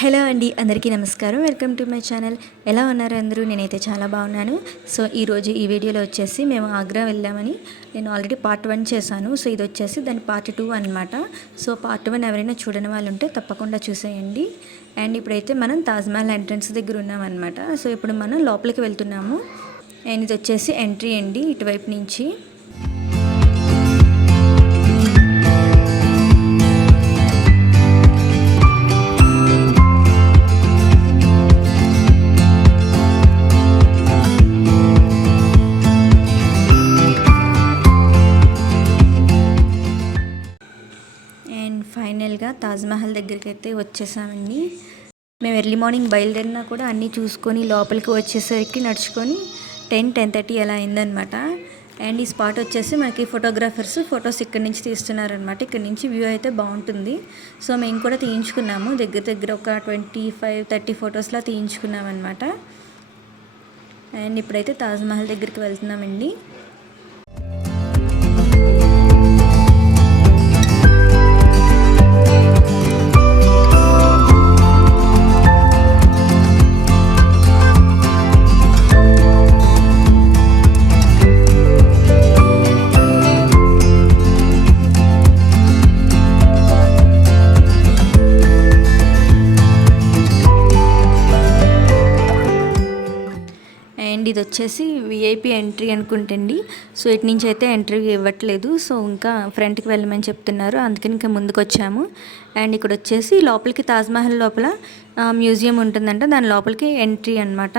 Hello అండి, అందరికీ నమస్కారం. Welcome to my channel. ఎలా ఉన్నారు అందరూ? నేనైతే చాలా బాగున్నాను. సో ఈరోజు ఈ వీడియోలో వచ్చేసి మేము ఆగ్రా వెళ్ళామని నేను ఆల్రెడీ పార్ట్ 1 చేశాను. సో ఇది వచ్చేసి దాని పార్ట్ 2 అనమాట. సో పార్ట్ 1 ఎవరైనా చూడని వాళ్ళు ఉంటే తప్పకుండా చూసేయండి. అండ్ ఇప్పుడైతే మనం తాజ్మహల్ ఎంట్రన్స్ దగ్గర ఉన్నామన్నమాట. సో ఇప్పుడు మనం లోపలికి వెళ్తున్నాము. అండ్ ఇది వచ్చేసి ఎంట్రీ అండి, ఇటువైపు నుంచి. ఫైనల్గా తాజ్మహల్ దగ్గరికి అయితే వచ్చేసామండి. మేము ఎర్లీ మార్నింగ్ బయలుదేరినా కూడా అన్నీ చూసుకొని లోపలికి వచ్చేసరికి నడుచుకొని 10-10:30 అలా అయిందనమాట. అండ్ ఈ స్పాట్ వచ్చేసి మనకి ఫోటోగ్రాఫర్స్ ఫొటోస్ ఇక్కడ నుంచి తీస్తున్నారనమాట. ఇక్కడ నుంచి వ్యూ అయితే బాగుంటుంది. సో మేము కూడా తీయించుకున్నాము, దగ్గర ఒక 25-30 ఫొటోస్లా తీయించుకున్నాం అనమాట. అండ్ ఇప్పుడైతే తాజ్మహల్ దగ్గరికి వెళ్తున్నామండి. అండ్ ఇది వచ్చేసి విఐపి ఎంట్రీ అనుకుంటండి. సో ఇటు నుంచి అయితే ఎంట్రీ ఇవ్వట్లేదు. సో ఇంకా ఫ్రంట్కి వెళ్ళమని చెప్తున్నారు, అందుకని ఇంకా ముందుకు వచ్చాము. అండ్ ఇక్కడ వచ్చేసి లోపలికి తాజ్మహల్ లోపల మ్యూజియం ఉంటుందంట, దాని లోపలికి ఎంట్రీ అనమాట.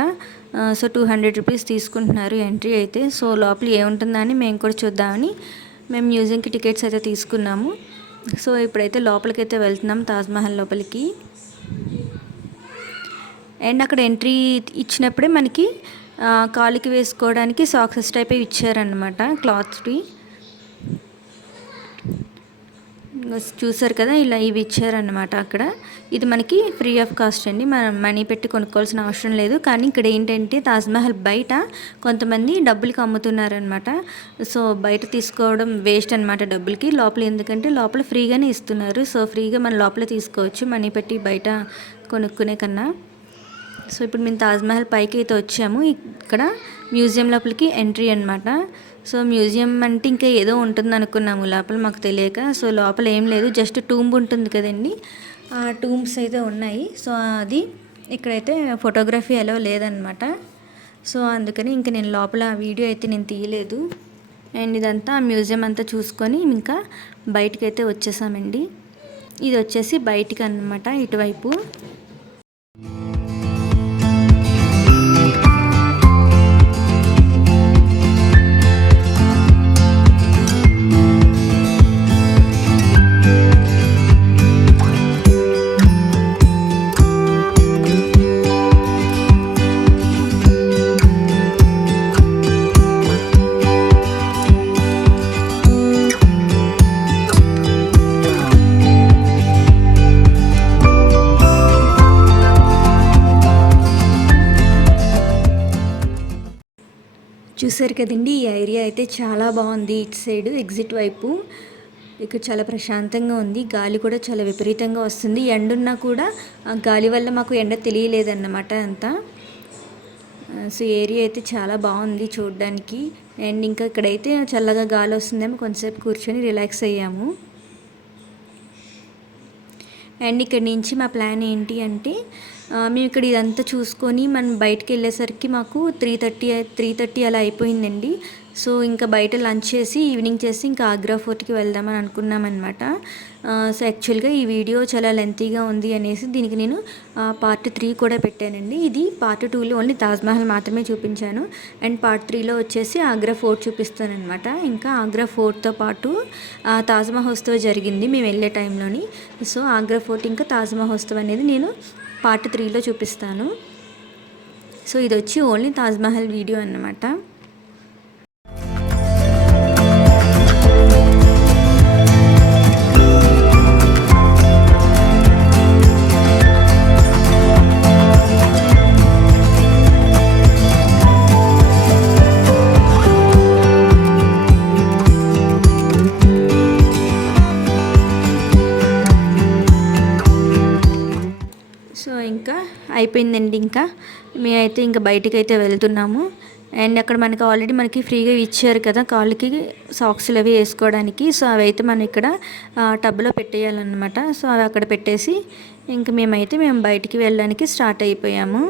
సో 200 రూపీస్ తీసుకుంటున్నారు ఎంట్రీ అయితే. సో లోపల ఏముంటుందా అని మేము కూడా చూద్దామని మేము మ్యూజియంకి టికెట్స్ అయితే తీసుకున్నాము. సో ఇప్పుడైతే లోపలికి అయితే వెళ్తున్నాం, తాజ్మహల్ లోపలికి. అండ్ అక్కడ ఎంట్రీ ఇచ్చినప్పుడే మనకి కాలుకి వేసుకోవడానికి సాక్సెస్ టైప్ ఇచ్చారనమాట, క్లాత్స్వి. చూసారు కదా, ఇలా ఇవి ఇచ్చారనమాట అక్కడ. ఇది మనకి ఫ్రీ ఆఫ్ కాస్ట్ అండి, మనం మనీ పెట్టి కొనుక్కోవాల్సిన అవసరం లేదు. కానీ ఇక్కడ ఏంటంటే తాజ్మహల్ బయట కొంతమంది డబ్బులకి అమ్ముతున్నారనమాట. సో బయట తీసుకోవడం వేస్ట్ అనమాట డబ్బులకి. లోపల ఎందుకంటే లోపల ఫ్రీగానే ఇస్తున్నారు. సో ఫ్రీగా మనం లోపల తీసుకోవచ్చు మనీ పెట్టి బయట కొనుక్కునే కన్నా. సో ఇప్పుడు మేము తాజ్మహల్ పైకి అయితే వచ్చాము. ఇక్కడ మ్యూజియం లోపలికి ఎంట్రీ అనమాట. సో మ్యూజియం అంటే ఇంకా ఏదో ఉంటుంది అనుకున్నాము లోపల, మాకు తెలియక. సో లోపల ఏం లేదు, జస్ట్ టూంబ్ ఉంటుంది కదండి, ఆ టూంబ్స్ అయితే ఉన్నాయి. సో అది ఇక్కడైతే ఫోటోగ్రఫీ అలో లేదనమాట. సో అందుకని ఇంకా నేను లోపల వీడియో అయితే నేను తీయలేదు. అండ్ ఇదంతా మ్యూజియం అంతా చూసుకొని ఇంకా బయటకైతే వచ్చేసామండి. ఇది వచ్చేసి బయటికి అనమాట, ఇటువైపు. చూసారు కదండి, ఈ ఏరియా అయితే చాలా బాగుంది. ఇటు సైడ్ ఎగ్జిట్ వైపు ఇక్కడ చాలా ప్రశాంతంగా ఉంది. గాలి కూడా చాలా విపరీతంగా వస్తుంది. ఎండున్నా కూడా ఆ గాలి వల్ల మాకు ఎండ తెలియలేదన్నమాట అంతా. సో ఏరియా అయితే చాలా బాగుంది చూడడానికి. అండ్ ఇంకా ఇక్కడైతే చల్లగా గాలి వస్తుందేమో, కొంతసేపు కూర్చొని రిలాక్స్ అయ్యాము. అండ్ ఇక్కడ నుంచి మా ప్లాన్ ఏంటి అంటే, మేము ఇక్కడ ఇదంతా చూసుకొని మనం బయటకు వెళ్ళేసరికి మాకు 3:30 అలా అయిపోయిందండి. సో ఇంకా బయట లంచ్ చేసి ఈవినింగ్ చేసి ఇంకా ఆగ్రా ఫోర్ట్కి వెళ్దామని అనుకున్నామన్నమాట. సో యాక్చువల్గా ఈ వీడియో చాలా లెంతీగా ఉంది అనేసి దీనికి నేను పార్ట్ 3 కూడా పెట్టానండి. ఇది పార్ట్ 2లో ఓన్లీ తాజ్మహల్ మాత్రమే చూపించాను. అండ్ పార్ట్ 3లో వచ్చేసి ఆగ్రా ఫోర్ట్ చూపిస్తానమాట. ఇంకా ఆగ్రా ఫోర్ట్తో పాటు తాజ్ మహోత్సవం జరిగింది మేము వెళ్ళే టైంలోని. సో ఆగ్రా ఫోర్ట్ ఇంకా తాజ్ మహోత్సవం అనేది నేను పార్ట్ 3లో చూపిస్తాను. సో ఇది వచ్చి ఓన్లీ తాజ్మహల్ వీడియో అన్నమాట. సో ఇంకా అయిపోయిందండి. ఇంకా మేమైతే ఇంకా బయటికి అయితే వెళ్తున్నాము. అండ్ అక్కడ మనకి ఆల్రెడీ మనకి ఫ్రీగా ఇచ్చారు కదా కాళ్ళకి సాక్స్లు అవి వేసుకోవడానికి. సో అవి అయితే మనం ఇక్కడ టబ్లో పెట్టేయాలన్నమాట. సో అవి అక్కడ పెట్టేసి ఇంకా మేము బయటికి వెళ్ళడానికి స్టార్ట్ అయిపోయాము.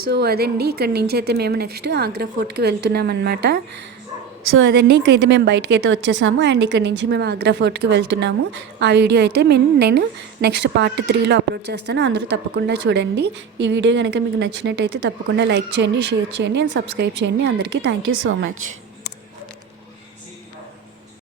సో అదండి, ఇక్కడ నుంచి అయితే మేము నెక్స్ట్ ఆగ్రా ఫోర్ట్కి వెళ్తున్నాం అనమాట. సో అదండి, ఇక్కడైతే మేము బయటకు అయితే వచ్చేసాము. అండ్ ఇక్కడ నుంచి మేము ఆగ్రా ఫోర్ట్కి వెళ్తున్నాము. ఆ వీడియో అయితే నేను నెక్స్ట్ పార్ట్ 3లో అప్లోడ్ చేస్తాను. అందరూ తప్పకుండా చూడండి. ఈ వీడియో కనుక మీకు నచ్చినట్టయితే తప్పకుండా లైక్ చేయండి, షేర్ చేయండి అండ్ సబ్స్క్రైబ్ చేయండి. అందరికీ థ్యాంక్ యూ సో మచ్.